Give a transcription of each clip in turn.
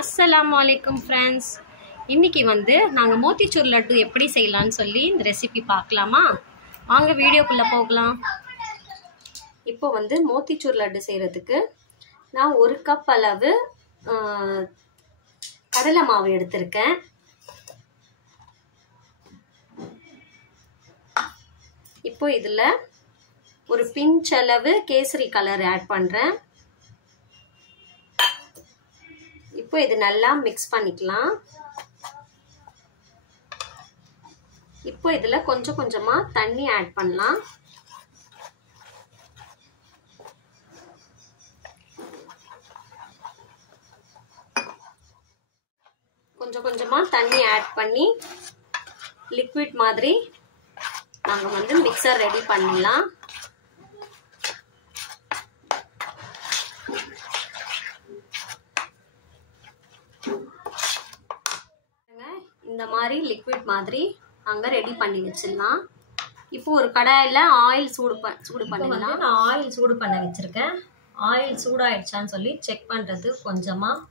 அஸ்ஸலாமு அலைக்கும் ஃப்ரெண்ட்ஸ். இன்றைக்கி நாங்கள் மோத்திச்சூர் லட்டு எப்படி செய்யலான்னு சொல்லி இந்த ரெசிபி பார்க்கலாமா? வாங்க வீடியோக்குள்ளே போகலாம். இப்போ மோத்திச்சூர் லட்டு செய்கிறதுக்கு நான் 1 கப் அளவு கடலை மாவு எடுத்திருக்கேன். இப்போ இதில் ஒரு பிஞ்ச் அளவு கேசரி கலர் ஆட் பண்ணுறேன். இப்போ இது நல்லா மிக்ஸ் பண்ணிக்கலாம். இப்போ இதில் கொஞ்சம் கொஞ்சமாக தண்ணி ஆட் பண்ணலாம். கொஞ்சம் கொஞ்சமாக தண்ணி ஆட் பண்ணி லிக்விட் மாதிரி நாங்கள் மிக்சர் ரெடி பண்ணிடலாம். இந்த மாதிரி லிக்விட் மாதிரி நாங்கள் ரெடி பண்ணி வச்சிடலாம். இப்போ ஒரு கடாயில் ஆயில் சூடு பண்ணிடலாம். நான் ஆயில் சூடு பண்ண வச்சுருக்கேன். ஆயில் சூடாயிடுச்சான்னு சொல்லி செக் பண்ணுறது கொஞ்சமாக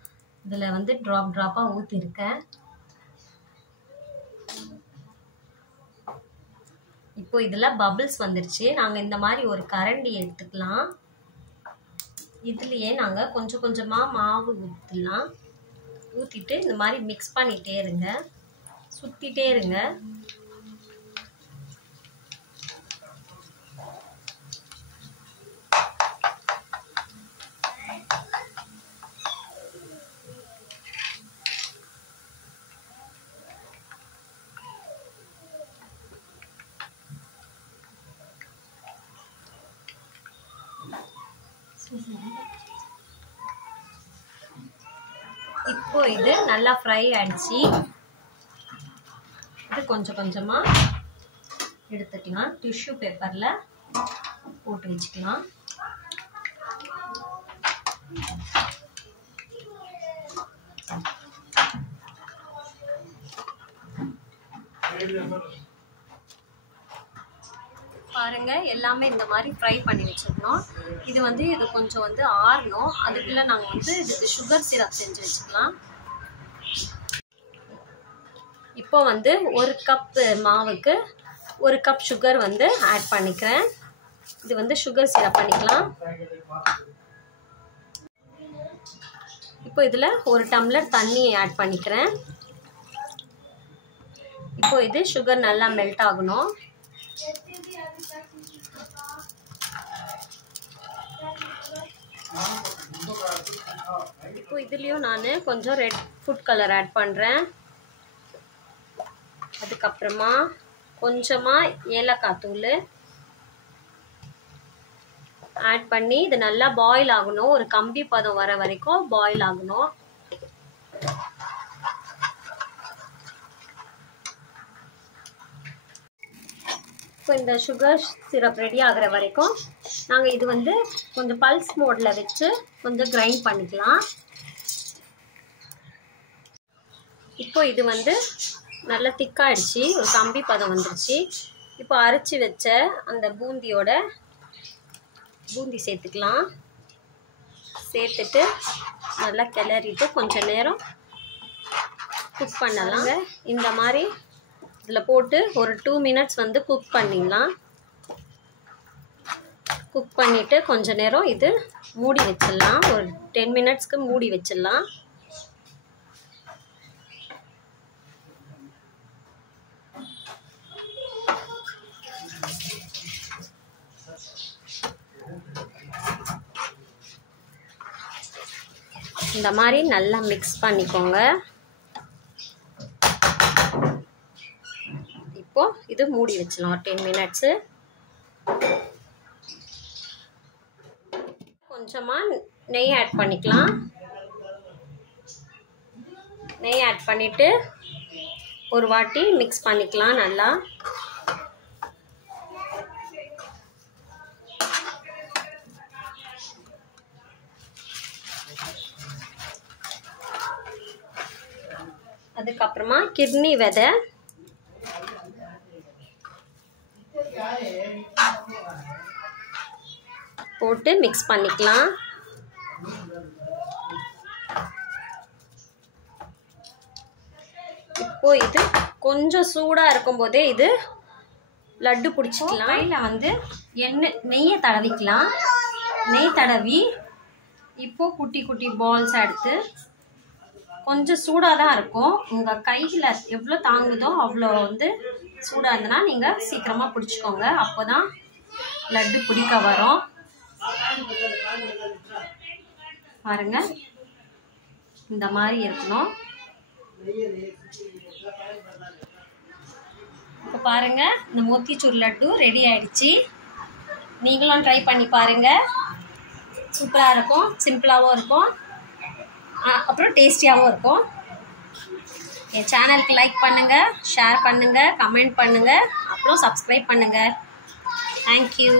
இதில் ட்ராப்பாக ஊற்றிருக்கேன். இப்போ இதில் பபிள்ஸ் வந்துருச்சு. நாங்கள் இந்த மாதிரி ஒரு கரண்டி எடுத்துக்கலாம். இதுலேயே நாங்கள் கொஞ்சம் கொஞ்சமாக மாவு ஊற்றிடலாம். ஊற்றிட்டு இந்த மாதிரி மிக்ஸ் பண்ணிகிட்டே இருங்க, சுற்றிட்டே இருங்க. இப்போ இது நல்லா ஃப்ரை ஆயிடுச்சு. இது கொஞ்சம் கொஞ்சமாக எடுத்துக்கலாம். டிஷ்யூ பேப்பரில் போட்டு வச்சுக்கலாம். பாருங்க, எல்லாமே இந்த மாதிரி ஃப்ரை பண்ணி வச்சுக்கணும். இது இது கொஞ்சம் ஆறணும். அதுக்குள்ள நாங்கள் இதுக்கு சுகர் சிரப் செஞ்சு வச்சுக்கலாம். இப்போ 1 கப் மாவுக்கு 1 கப் சுகர் ஆட் பண்ணிக்கிறேன். இது சுகர் சிரப் பண்ணிக்கலாம். இப்போ இதில் 1 டம்ளர் தண்ணி ஆட் பண்ணிக்கிறேன். இப்போ இது சுகர் நல்லா மெல்ட் ஆகணும். இப்போ இதுலேயும் நான் கொஞ்சம் ரெட் ஃபுட் கலர் ஆட் பண்ணுறேன். அதுக்கப்புறமா கொஞ்சமாக ஏலக்காய் தூள் ஆட் பண்ணி இது நல்லா பாயில் ஆகணும். ஒரு கம்பி பதம் வர வரைக்கும் பாயில் ஆகணும். இப்போ இந்த சுகர் சிரப் ரெடி ஆகிற வரைக்கும் நாங்கள் இது கொஞ்சம் பல்ஸ் மோடில் வச்சு கொஞ்சம் கிரைண்ட் பண்ணிக்கலாம். இப்போ இது நல்லா திக்காயிடுச்சு. ஒரு கம்பி பதம் வந்துருச்சு. இப்போ அரைச்சி வச்ச அந்த பூந்தி சேர்த்துக்கலாம். சேர்த்துட்டு நல்லா கிளறிட்டு கொஞ்சம் நேரம் குக் பண்ணலாங்க. இந்த மாதிரி இதில் போட்டு ஒரு 2 மினிட்ஸ் குக் பண்ணிடலாம். குக் பண்ணிவிட்டு கொஞ்ச நேரம் இது மூடி வச்சிடலாம். ஒரு 10 மினிட்ஸ்க்கு மூடி வச்சிடலாம். இந்த மாதிரி நல்லா மிக்ஸ் பண்ணிக்கோங்க. இப்போ இது மூடி வச்சிடலாம் ஒரு 10 மினிட்ஸு. கொஞ்சமாக நெய் ஆட் பண்ணிக்கலாம். நெய் ஆட் பண்ணிவிட்டு ஒரு வாட்டி மிக்ஸ் பண்ணிக்கலாம் நல்லா. அதுக்கப்புறமா கிர்னி விதை போட்டு மிக்ஸ் பண்ணிக்கலாம். இப்போ இது கொஞ்சம் சூடாக இருக்கும்போதே இது லட்டு பிடிச்சிக்கலாம். கையில் வந்து நெய்யை தடவிக்கலாம். நெய் தடவி இப்போ குட்டி குட்டி பால்ஸ் எடுத்து கொஞ்சம் சூடாக தான் இருக்கும். உங்கள் கையில் எவ்வளோ தாங்குதோ அவ்வளோ வந்து சூடாக இருந்ததுன்னா நீங்கள் சீக்கிரமாக பிடிச்சிக்கோங்க. அப்போ தான் லட்டு பிடிக்க வரும். பாருங்க, இந்த மாதிரி இருக்கணும். இப்போ பாருங்க, இந்த மோத்திச்சூர் லட்டு ரெடி ஆயிடுச்சு. நீங்களும் ட்ரை பண்ணி பாருங்க. சூப்பராக இருக்கும், சிம்பிளாகவும் இருக்கும், அப்புறம் டேஸ்டியாகவும் இருக்கும். என் சேனலுக்கு லைக் பண்ணுங்கள், ஷேர் பண்ணுங்கள், கமெண்ட் பண்ணுங்கள், அப்புறம் சப்ஸ்கிரைப் பண்ணுங்கள். தேங்க்யூ.